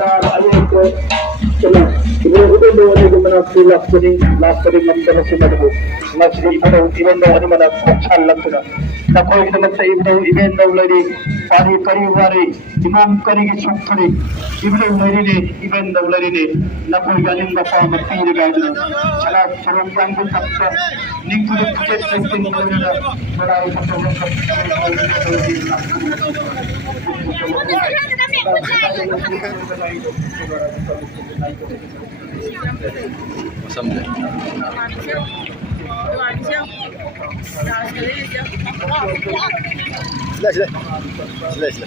Even though I mana feel up putting last putting up the cinema, much even though I mana Chalakuna. The point of the even though lady, Pari Kari, Imam Kari Chukari, even the lady, Napoli in the form of Piri Gardner, Chala from Yangu Tapsa, Nick to get something but I Someday. Sila.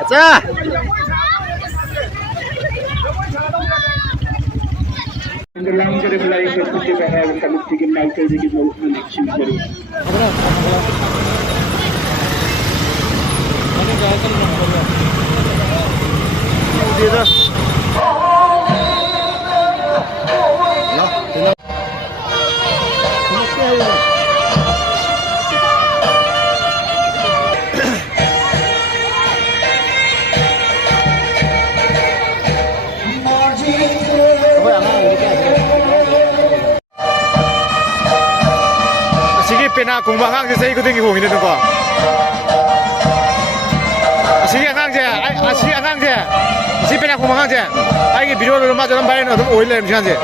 Acha! In the lounge of life, the city of our community in Michael, the movement action. Pena kung bang hang sa ikutin ko hindi ko. Sige hang je, sige hang je. Si pena kung hang je. Ai video lo ma jalan bayan no oil lem chan je.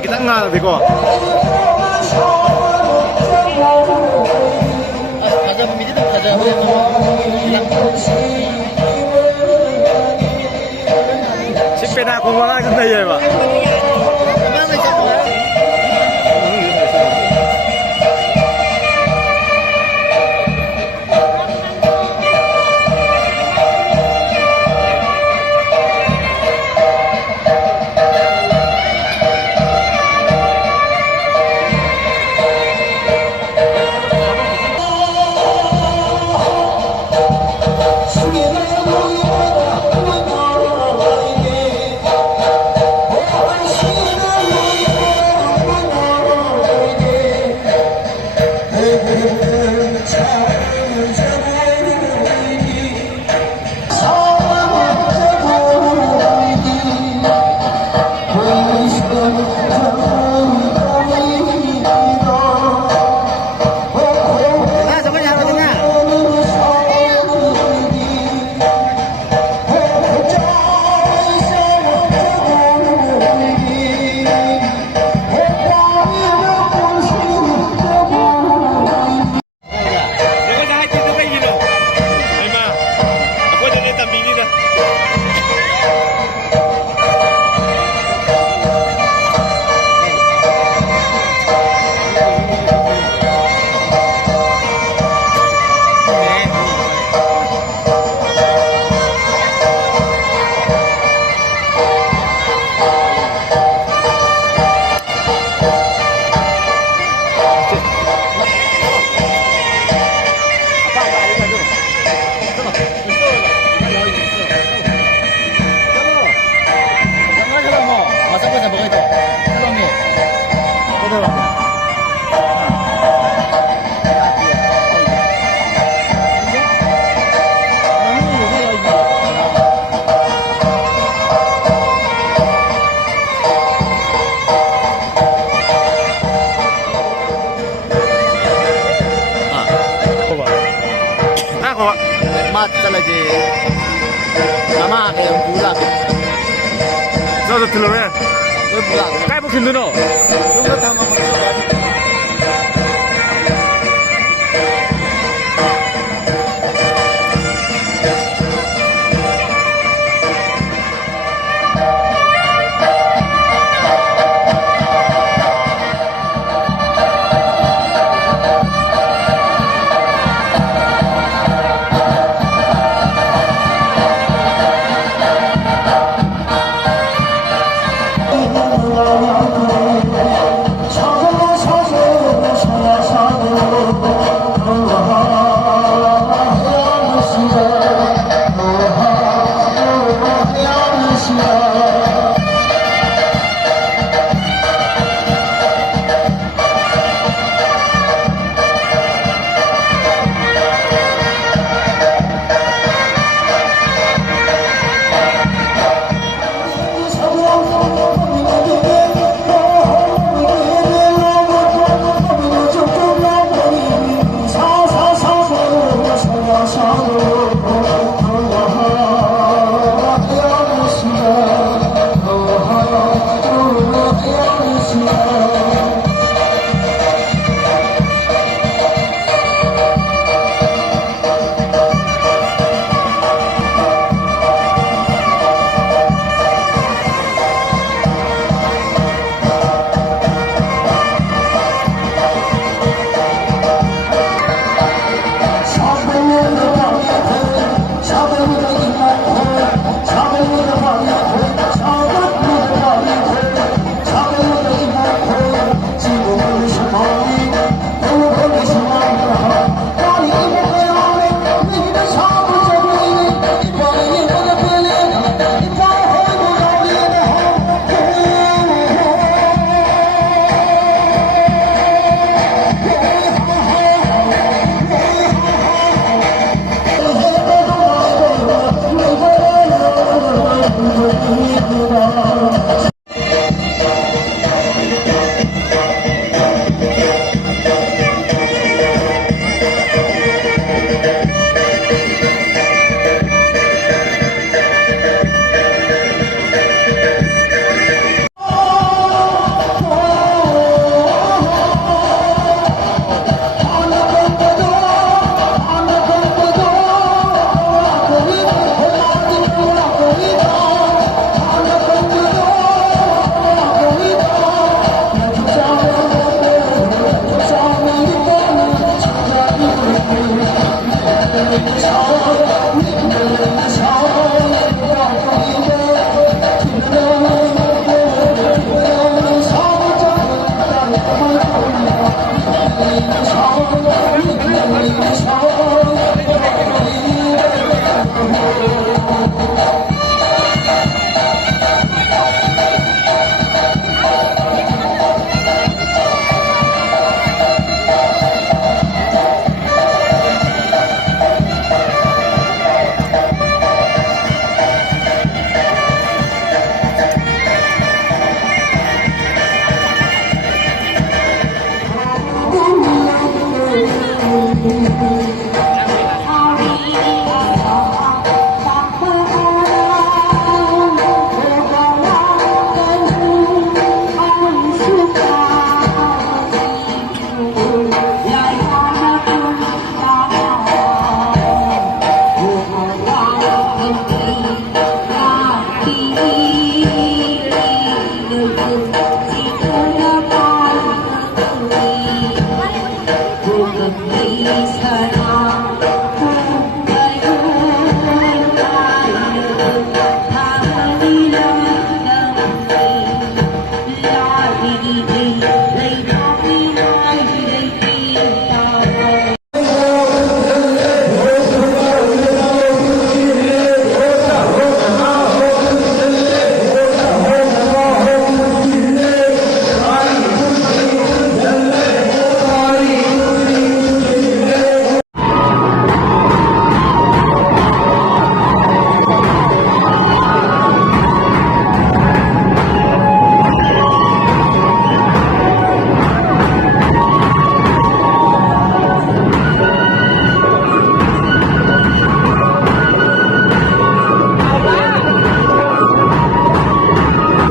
Kita nggak lebih kok. Ada pemilih tak ada. Si pena aku malah kan ya pak. mat lagi sama kayak bulan 저도 들러면 bulan 까이복 힘드노 juga sama